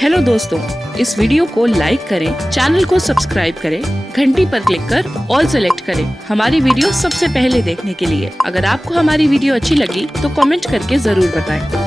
Hello दोस्तों, इस video को लाइक करें, चैनल को सब्सक्राइब करें, घंटी पर क्लिक कर ऑल सेलेक्ट करें हमारी वीडियो सबसे पहले देखने के लिए। अगर आपको हमारी वीडियो अच्छी लगी तो कमेंट करके जरूर बताएं।